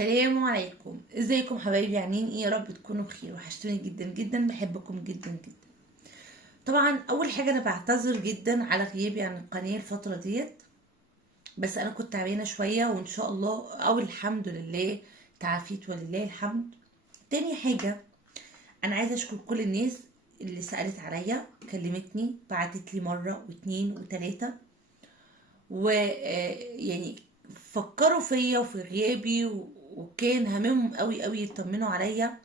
السلام عليكم، ازيكم حبايبي؟ عاملين ايه؟ يا رب تكونوا بخير. وحشتوني جدا جدا، بحبكم جدا جدا. طبعا اول حاجه انا بعتذر جدا على غيابي عن القناه الفتره ديت، بس انا كنت تعبانه شويه وان شاء الله او الحمد لله تعافيت ولله الحمد. تاني حاجه، انا عايزه اشكر كل الناس اللي سالت عليا، كلمتني، بعتت لي مره واتنين وتلاته، ويعني فكروا فيا وفي غيابي وكان هممهم قوي قوي يطمنوا عليا.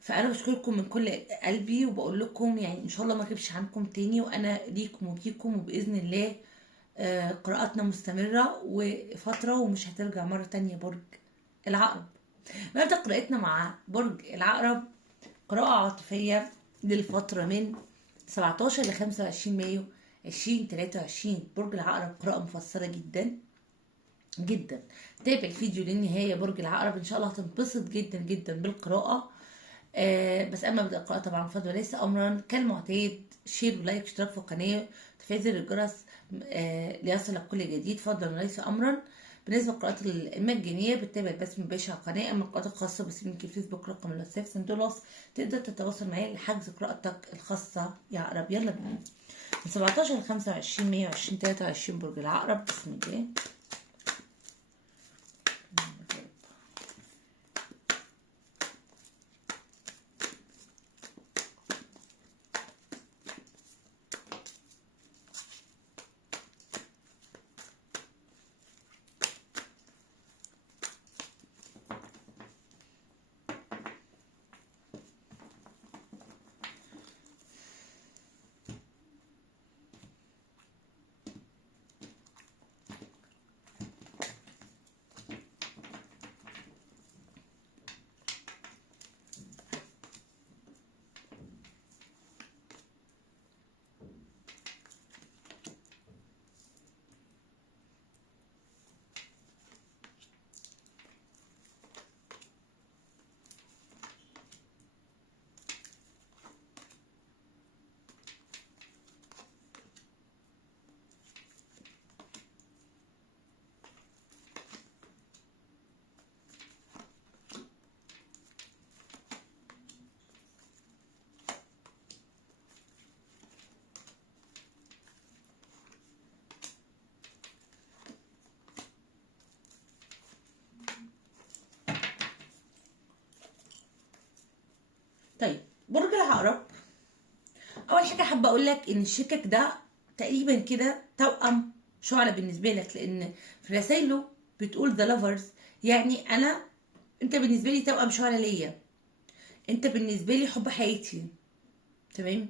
فانا بشكركم من كل قلبي وبقول لكم يعني ان شاء الله ما اغيبش عنكم تاني، وانا ليكم وبيكم وباذن الله. قراءاتنا مستمرة وفترة ومش هترجع مرة تانية. برج العقرب، نبدأ قراءتنا مع برج العقرب، قراءة عاطفية للفترة من 17 ل 25 مايو 2023. برج العقرب قراءة مفصلة جدا جدا. تابع الفيديو للنهاية. برج العقرب ان شاء الله هتنبسط جدا جدا بالقراءة. بس اما ابدا القراءه طبعا فضل وليس امرا، كالمعتاد شير ولايك اشتراك في القناه وتفعيل زر الجرس ليصلك كل جديد فضلا وليس امرا. بالنسبه للقراءات المجانيه بتتابع البث المباشر على القناه. اما القراءات الخاصه بس لينك الفيسبوك، رقم الواتساب، صندوق الوصف، تقدر تتواصل معايا لحجز قراءتك الخاصه يا عقرب. يلا بينا. من 17 ل 25 120 23 برج العقرب. بسم الله. طيب برج العقرب، اول حاجه حابه اقول لك ان الشكك ده تقريبا كده توأم شعلة بالنسبه لك، لان في رسايله بتقول ذا لافرز، يعني انت بالنسبه لي توأم شعلة ليا. انت بالنسبه لي حب حياتي، تمام.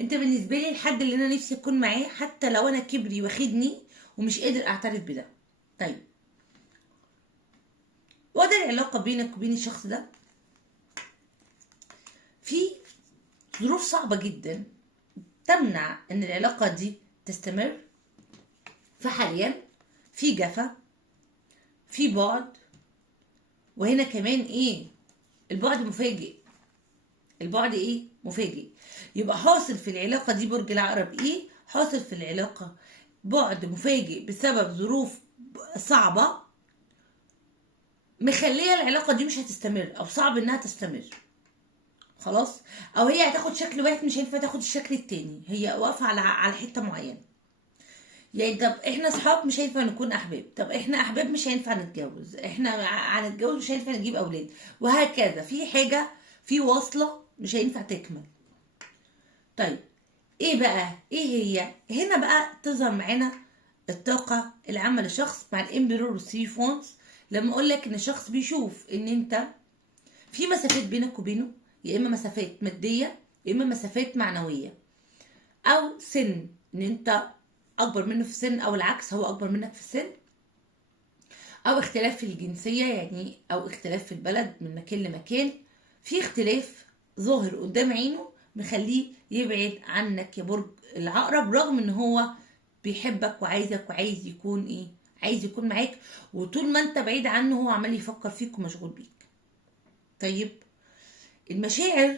انت بالنسبه لي الحد اللي انا نفسي اكون معاه حتى لو انا كبري واخدني ومش قادر اعترف بده. طيب وده العلاقه بينك وبين الشخص ده في ظروف صعبه جدا تمنع ان العلاقه دي تستمر. فحاليا في جفا، في بعد، وهنا كمان ايه؟ البعد مفاجئ. البعد ايه؟ مفاجئ. يبقى حاصل في العلاقة دي برج العقرب ايه؟ حاصل في العلاقة بعد مفاجئ بسبب ظروف صعبة مخلية العلاقة دي مش هتستمر او صعب انها تستمر. خلاص؟ او هي هتاخد شكل واحد، مش هينفع تاخد الشكل التاني. هي واقفة على حتة معينة. يعني طب احنا اصحاب مش هينفع نكون احباب، طب احنا احباب مش هينفع نتجوز، احنا هنتجوز مش هينفع نجيب اولاد، وهكذا. في حاجة، في واصلة مش هينفع تكمل. طيب ايه بقى؟ ايه هي؟ هنا بقى تظهر معانا الطاقة العامة للشخص مع الامبرور والثري فونز. لما اقول لك ان الشخص بيشوف ان انت في مسافات بينك وبينه، يا اما مسافات مادية يا اما مسافات معنوية، او سن، ان انت اكبر منه في السن او العكس هو اكبر منك في السن، او اختلاف في الجنسية يعني، او اختلاف في البلد من مكان لمكان. في اختلاف ظاهر قدام عينه مخليه يبعد عنك يا برج العقرب، رغم ان هو بيحبك وعايزك وعايز يكون ايه؟ عايز يكون معاك. وطول ما انت بعيد عنه هو عمال يفكر فيك ومشغول بيك. طيب المشاعر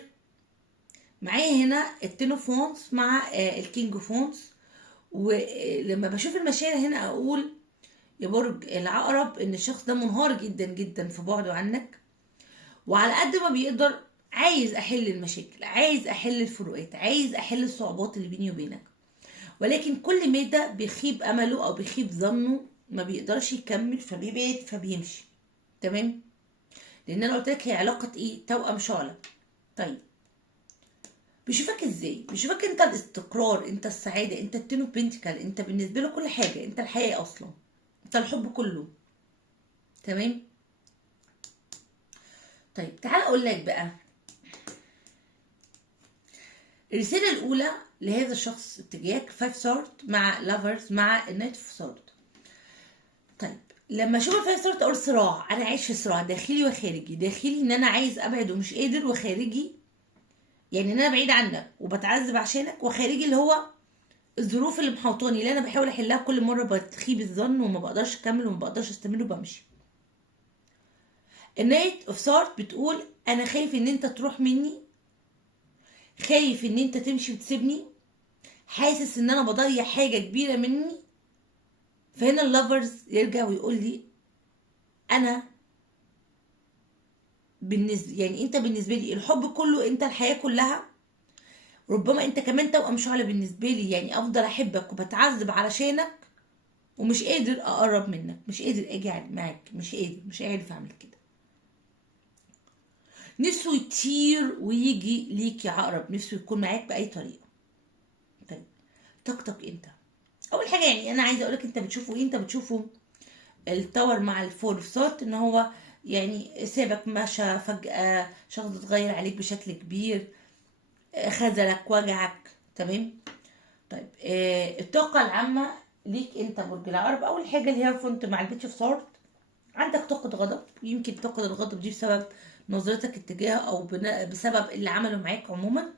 معايا هنا التين اوف وانز مع الكينج اوف وانز. ولما بشوف المشاعر هنا اقول يا برج العقرب ان الشخص ده منهار جدا جدا في بعده عنك، وعلى قد ما بيقدر عايز احل المشاكل، عايز احل الفروقات، عايز احل الصعوبات اللي بيني وبينك، ولكن كل ما ده بيخيب امله او بيخيب ظنه، ما بيقدرش يكمل فبيبعد فبيمشي. تمام؟ لان انا قلت لك هي علاقه ايه؟ توأم شعله. طيب بيشوفك ازاي؟ بيشوفك انت الاستقرار، انت السعاده، انت التنو بنتكل، انت بالنسبه له كل حاجه، انت الحياه اصلا، انت الحب كله. تمام؟ طيب تعال اقول لك بقى الرساله الاولى لهذا الشخص اتجاهك 5 سورت مع لافرز مع النايت اوف سورت. طيب لما اشوف الفايف سورت اقول صراع، انا عايش في صراع داخلي وخارجي. داخلي ان انا عايز ابعد ومش قادر، وخارجي يعني ان انا بعيد عنك وبتعذب عشانك، وخارجي اللي هو الظروف اللي محوطاني اللي انا بحاول احلها كل مره بتخيب الظن وما بقدرش اكمل وما بقدرش استمر وبمشي. النايت اوف سورت بتقول انا خايف ان انت تروح مني، خايف ان انت تمشي وتسيبني، حاسس ان انا بضيع حاجه كبيره مني. فهنا اللافرز يرجع ويقول لي انا بالنسبه، يعني انت بالنسبه لي الحب كله، انت الحياه كلها، ربما انت كمان توأم شعلة بالنسبه لي، يعني افضل احبك وبتعذب علشانك ومش قادر اقرب منك، مش قادر اجي معاك، مش قادر، مش عارف اعمل كده. نفسه يطير ويجي ليك يا عقرب، نفسه يكون معاك باي طريقه. طيب طاقتك انت اول حاجه، يعني انا عايزه اقولك انت بتشوفه ايه؟ انت بتشوفه التور مع الفور ثوت، ان هو يعني سابك مشى فجأة، شخص اتغير عليك بشكل كبير، خذلك، وجعك. تمام؟ طيب الطاقة العامة ليك انت برج العقرب، اول حاجة اللي هي فونت مع البيتش اوف سورد. عندك طاقة غضب، يمكن طاقة الغضب دي بسبب نظرتك اتجاهه او بسبب اللي عمله معاك عموما.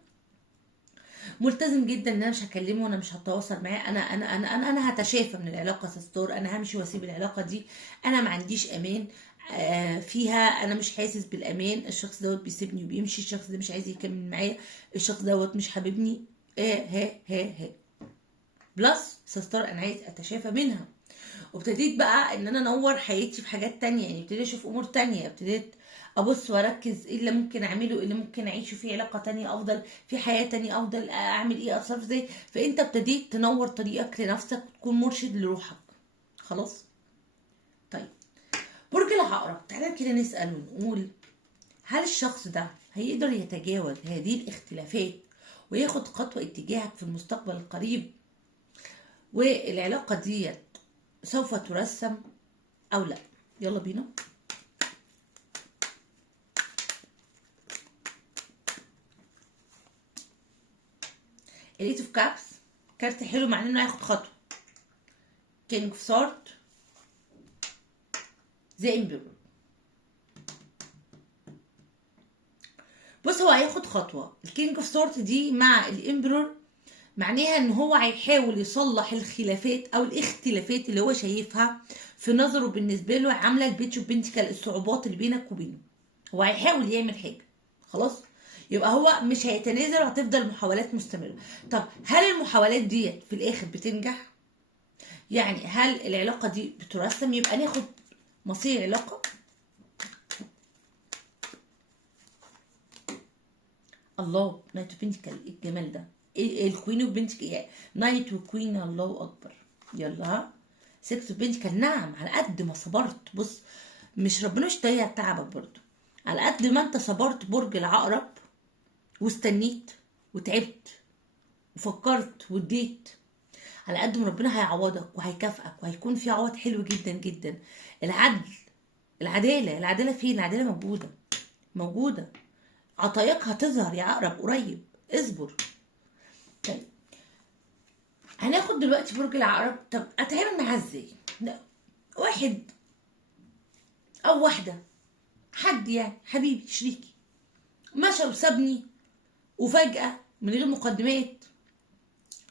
ملتزم جدا ان انا مش هكلمه وانا مش هتواصل معاه، انا هتشافى من العلاقه سستور، انا همشي واسيب العلاقه دي، انا ما عنديش امان فيها، انا مش حاسس بالامان، الشخص دوت بيسيبني وبيمشي، الشخص ده مش عايز يكمل معايا، الشخص دوت مش حاببني. ها بلس سستار انا عايز اتشافى منها. وابتديت بقى ان انا انور حياتي في حاجات تانية، يعني ابتديت اشوف امور تانية، ابتديت ابص واركز ايه اللي ممكن اعمله، ايه اللي ممكن اعيشه في علاقة تانية افضل، في حياة تانية افضل، اعمل ايه، اتصرف ازاي. فانت ابتديت تنور طريقك لنفسك وتكون مرشد لروحك. خلاص؟ طيب برج العقرب، تعالى كده نسأل ونقول هل الشخص ده هيقدر يتجاوز هذه الاختلافات وياخد خطوة اتجاهك في المستقبل القريب، والعلاقة ديت سوف ترسم او لا؟ يلا بينا. اليت اوف كابس كارت حلو معناه انه هياخد خطوه. كينج اوف سورد، ذا امبيرور. بص هو هياخد خطوه. الكينج اوف سورد دي مع الامبيرور معناها ان هو هيحاول يصلح الخلافات او الاختلافات اللي هو شايفها في نظره بالنسبه له عامله البيتش اوف بنتكل، الصعوبات اللي بينك وبينه. هو هيحاول يعمل حاجه. خلاص؟ يبقى هو مش هيتنازل وهتفضل محاولات مستمره. طب هل المحاولات ديت في الاخر بتنجح؟ يعني هل العلاقه دي بترسم؟ يبقى ناخد مصير العلاقه. الله، نايت اوف بنتكل، ايه الجمال ده؟ ايه الكوين اوف بنتكل، يعني نايت وكوين، الله اكبر. يلا ها، 6 اوف بنتكل. نعم، على قد ما صبرت، بص مش ربنا مش ضيع تعبك برضو، على قد ما انت صبرت برج العقرب واستنيت وتعبت وفكرت واديت، على قد ما ربنا هيعوضك وهيكافئك وهيكون في عوض حلو جدا جدا. العدل، العداله فين؟ العداله موجوده، موجوده. عطاياك هتظهر يا عقرب قريب، اصبر. طيب هناخد دلوقتي برج العقرب. طب اتعامل معاه ازاي؟ لا، واحد او واحده، حد يعني حبيبي شريكي مشى وسابني وفجأة من غير مقدمات،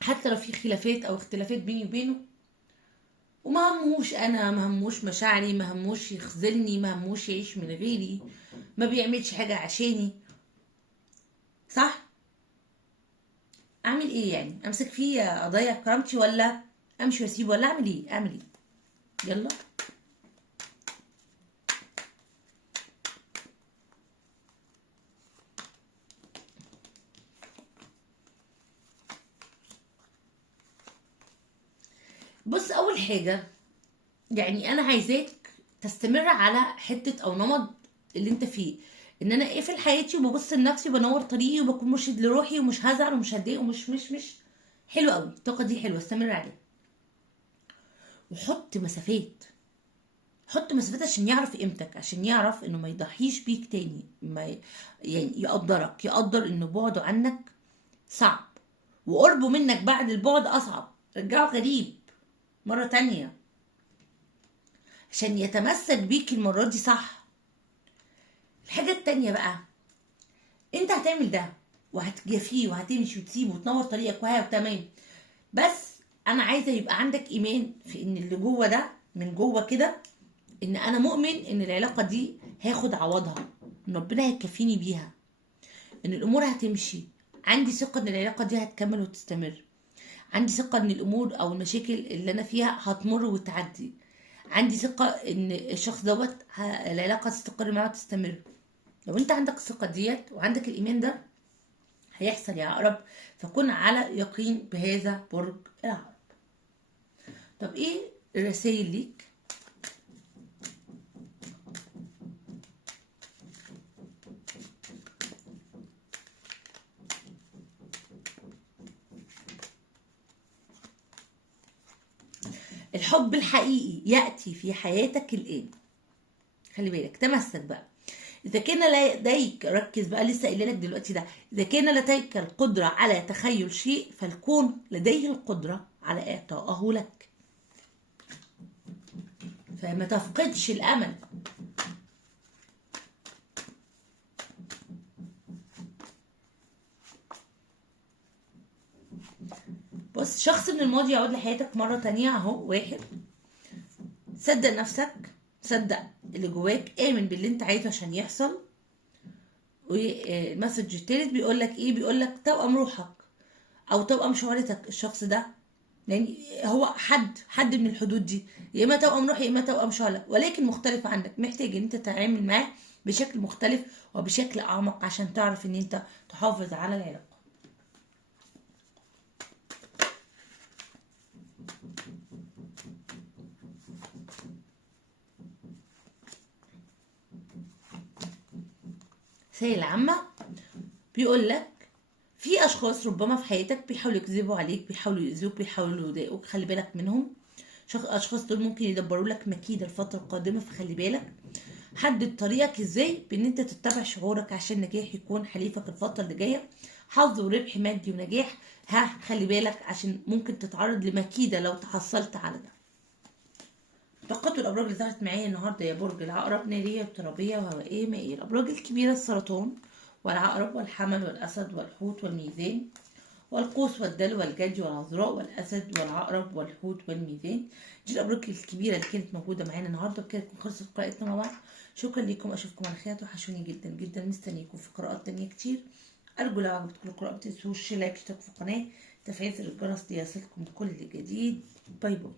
حتى لو في خلافات او اختلافات بيني وبينه، وما هموش انا، ما هموش مشاعري، ما هموش يخذلني، ما هموش يعيش من غيري، ما بيعملش حاجة عشاني. صح؟ اعمل ايه يعني؟ امسك فيه اضيع كرامتي، ولا امشي واسيبه، ولا اعمل ايه؟ اعمل ايه؟ يلا. بص، اول حاجه يعني انا عايزاك تستمر على حته او نمط اللي انت فيه، ان انا اقفل حياتي وببص لنفسي وبنور طريقي وبكون مرشد لروحي ومش هزعل ومش هتضايق ومش مش حلو قوي. الطاقه دي حلوه، استمر عليها. وحط مسافات، حط مسافات عشان يعرف قيمتك، عشان يعرف انه ما يضحيش بيك تاني، ما يعني يقدرك، يقدر انه بعده عنك صعب وقربه منك بعد البعد اصعب. رجعه غريب مرة تانية عشان يتمسك بيك المرة دي صح. الحاجة التانية بقى، انت هتعمل ده وهتجافيه وهتمشي وتسيبه وتنور طريقك وتمام، بس انا عايزة يبقى عندك ايمان في ان اللي جوه ده من جوه كده، ان انا مؤمن ان العلاقة دي هاخد عوضها، ان ربنا هيكفيني بيها، ان الامور هتمشي. عندي ثقة ان العلاقة دي هتكمل وتستمر. عندي ثقة ان الامور او المشاكل اللي انا فيها هتمر وتعدي. عندي ثقة ان الشخص دوت العلاقة تستقر معاه وتستمر. لو انت عندك الثقة ديت وعندك الايمان ده هيحصل يا عقرب، فكن على يقين بهذا برج العقرب. طب ايه الرسائل ليك؟ الحب الحقيقي يأتي في حياتك الآن. خلي بالك، تمسك بقى. إذا كان لديك، ركز بقى، لسه قايله لك دلوقتي ده، إذا كان لديك القدرة على تخيل شيء فالكون لديه القدرة على إعطائه لك. فما تفقدش الأمل. بص، شخص من الماضي يعود لحياتك مرة تانية اهو. واحد، صدق نفسك، صدق اللي جواك، آمن باللي انت عايزه عشان يحصل. والمسج التالت بيقول لك ايه؟ بيقول لك توأم روحك او توأم شهرتك الشخص ده، يعني هو حد من الحدود دي، يا اما توأم روحي يا اما توأم شهرة، ولكن مختلف عنك، محتاج ان انت تتعامل معاه بشكل مختلف وبشكل اعمق عشان تعرف ان انت تحافظ على العلاقة. رسائل عامة بيقول لك في اشخاص ربما في حياتك بيحاولوا يكذبوا عليك، بيحاولوا يؤذوك، بيحاولوا يضايقوك، خلي بالك منهم. اشخاص دول ممكن يدبروا لك مكيدة الفترة القادمة، فخلي بالك. حدد طريقك ازاي بان انت تتبع شعورك عشان النجاح يكون حليفك الفترة اللي جاية. حظ وربح مادي ونجاح، خلي بالك عشان ممكن تتعرض لمكيدة لو تحصلت على ده. طاقات الابراج اللي ظهرت معايا النهارده يا برج العقرب: ناريه وترابيه وهوائيه مائيه. الابراج الكبيره: السرطان والعقرب والحمل والاسد والحوت والميزان والقوس والدلو والجدي والعذراء والاسد والعقرب والحوت والميزان. دي الابراج الكبيره اللي كانت موجوده معانا النهارده. بكده تكون خلصت قراءتنا مع بعض. شكرا لكم، اشوفكم على خير. توحشوني جدا جدا، مستنيكم في قراءات تانية كتير. ارجو لو عجبتكم القراءه متنسوش لايك، اشتركوا في القناه، تفعيل زر الجرس ليصلكم بكل جديد. باي باي.